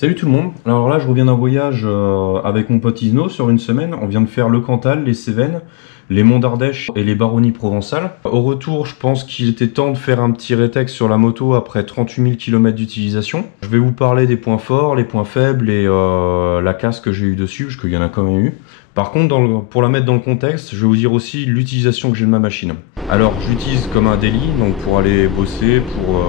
Salut tout le monde. Alors là, je reviens d'un voyage avec mon pote Isno sur une semaine. On vient de faire le Cantal, les Cévennes, les Monts d'Ardèche et les Baronnies provençales. Au retour, je pense qu'il était temps de faire un petit rétex sur la moto après 38 000 km d'utilisation. Je vais vous parler des points forts, les points faibles et la casse que j'ai eu dessus, parce qu'il y en a quand même eu. Par contre, pour la mettre dans le contexte, je vais vous dire aussi l'utilisation que j'ai de ma machine. Alors, j'utilise comme un daily, donc pour aller bosser, pour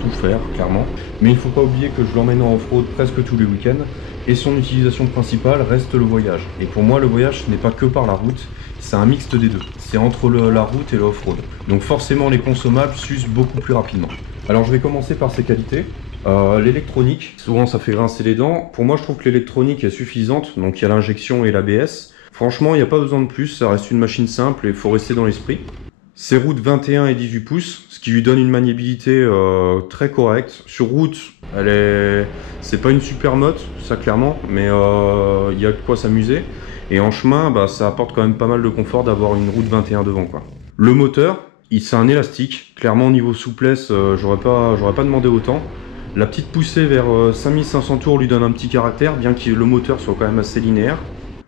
tout faire, clairement. Mais il ne faut pas oublier que je l'emmène en off-road presque tous les week-ends. Et son utilisation principale reste le voyage. Et pour moi, le voyage, ce n'est pas que par la route, c'est un mixte des deux. C'est entre la route et le off-road. Donc forcément, les consommables s'usent beaucoup plus rapidement. Alors, je vais commencer par ses qualités. L'électronique, souvent ça fait grincer les dents. Pour moi, je trouve que l'électronique est suffisante. Donc, il y a l'injection et l'ABS. Franchement, il n'y a pas besoin de plus. Ça reste une machine simple et il faut rester dans l'esprit. Ses routes 21 et 18 pouces, ce qui lui donne une maniabilité très correcte. Sur route, c'est pas une super moto, ça clairement, mais il y a de quoi s'amuser. Et en chemin, bah, ça apporte quand même pas mal de confort d'avoir une route 21 devant, quoi. Le moteur, c'est un élastique. Clairement, au niveau souplesse, j'aurais pas demandé autant. La petite poussée vers 5500 tours lui donne un petit caractère, bien que le moteur soit quand même assez linéaire.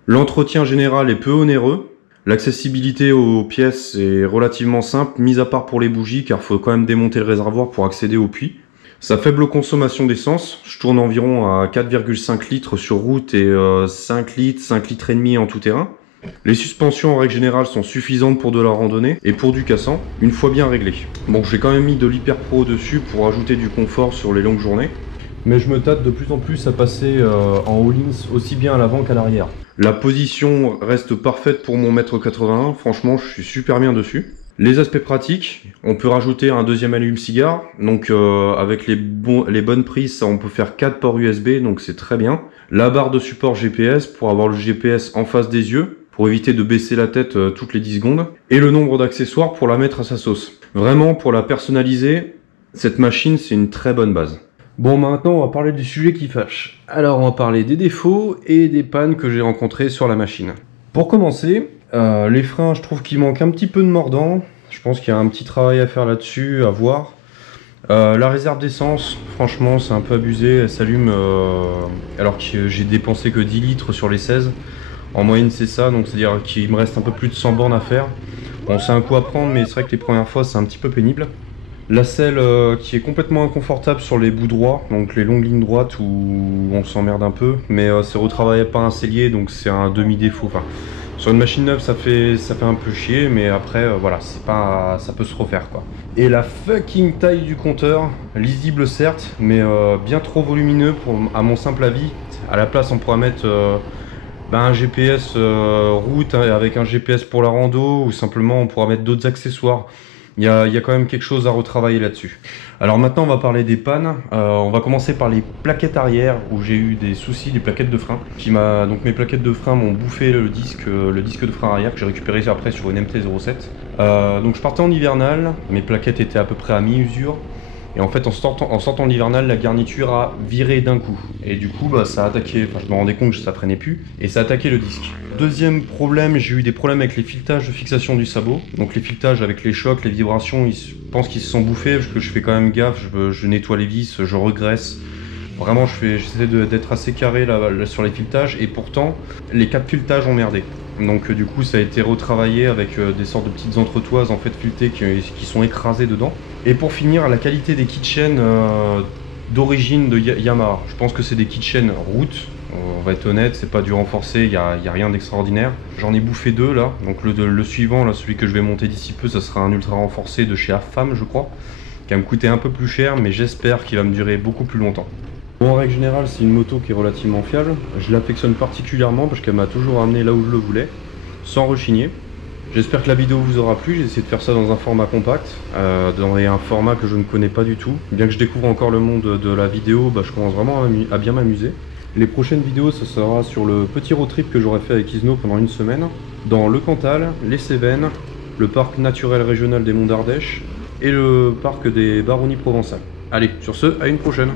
L'entretien général est peu onéreux. L'accessibilité aux pièces est relativement simple, mis à part pour les bougies, car il faut quand même démonter le réservoir pour accéder au puits. Sa faible consommation d'essence, je tourne environ à 4,5 litres sur route et 5 litres, 5 litres et demi en tout terrain. Les suspensions en règle générale sont suffisantes pour de la randonnée et pour du cassant, une fois bien réglé. Bon, j'ai quand même mis de l'Hyper Pro dessus pour ajouter du confort sur les longues journées. Mais je me tâte de plus en plus à passer en all-ins aussi bien à l'avant qu'à l'arrière. La position reste parfaite pour mon 1,81 m, franchement je suis super bien dessus. Les aspects pratiques, on peut rajouter un deuxième allume-cigare, donc avec les bonnes prises, ça, on peut faire 4 ports USB, donc c'est très bien. La barre de support GPS pour avoir le GPS en face des yeux, pour éviter de baisser la tête toutes les 10 secondes. Et le nombre d'accessoires pour la mettre à sa sauce. Vraiment, pour la personnaliser, cette machine c'est une très bonne base. Bon, maintenant on va parler du sujet qui fâche. Alors on va parler des défauts et des pannes que j'ai rencontrées sur la machine. Pour commencer, les freins, je trouve qu'il manque un petit peu de mordant. Je pense qu'il y a un petit travail à faire là-dessus, à voir. La réserve d'essence, franchement c'est un peu abusé, elle s'allume alors que j'ai dépensé que 10 litres sur les 16. En moyenne c'est ça, donc c'est-à-dire qu'il me reste un peu plus de 100 bornes à faire. Bon, c'est un coup à prendre, mais c'est vrai que les premières fois c'est un petit peu pénible. La selle qui est complètement inconfortable sur les bouts droits, donc les longues lignes droites où on s'emmerde un peu, mais c'est retravaillé par un sellier, donc c'est un demi-défaut. Enfin, sur une machine neuve ça fait un peu chier, mais après voilà, ça peut se refaire quoi. Et la fucking taille du compteur, lisible certes, mais bien trop volumineux à mon simple avis. À la place on pourra mettre un GPS route avec un GPS pour la rando, ou simplement on pourra mettre d'autres accessoires. Il y a quand même quelque chose à retravailler là-dessus. Alors maintenant on va parler des pannes. On va commencer par les plaquettes arrière où j'ai eu des soucis, des plaquettes de frein. Donc mes plaquettes de frein m'ont bouffé le disque de frein arrière que j'ai récupéré après sur une MT-07. Donc je partais en hivernal, mes plaquettes étaient à peu près à mi-usure. Et en fait en sortant de l'hivernal, la garniture a viré d'un coup. Et du coup ça a attaqué, enfin je me rendais compte que ça freinait plus, et ça a attaqué le disque. Deuxième problème, j'ai eu des problèmes avec les filetages de fixation du sabot. Donc les filetages avec les chocs, les vibrations, je pense qu'ils se sont bouffés, parce que je fais quand même gaffe, je nettoie les vis, je regraisse. Vraiment j'essaie d'être assez carré là, sur les filetages, et pourtant les 4 filetages ont merdé. Donc du coup ça a été retravaillé avec des sortes de petites entretoises en fait filetées qui sont écrasées dedans. Et pour finir, la qualité des keychains d'origine de Yamaha. Je pense que c'est des keychains route, on va être honnête, c'est pas du renforcé, il n'y a rien d'extraordinaire. J'en ai bouffé 2 là, donc le suivant, là, celui que je vais monter d'ici peu, ça sera un ultra renforcé de chez AFAM je crois, qui va me coûter un peu plus cher, mais j'espère qu'il va me durer beaucoup plus longtemps. Bon, en règle générale, c'est une moto qui est relativement fiable. Je l'affectionne particulièrement parce qu'elle m'a toujours amené là où je le voulais, sans rechigner. J'espère que la vidéo vous aura plu. J'ai essayé de faire ça dans un format compact, dans un format que je ne connais pas du tout. Bien que je découvre encore le monde de la vidéo, je commence vraiment à bien m'amuser. Les prochaines vidéos, ce sera sur le petit road trip que j'aurai fait avec Isno pendant une semaine, dans le Cantal, les Cévennes, le parc naturel régional des Monts d'Ardèche et le parc des Baronnies provençales. Allez, sur ce, à une prochaine.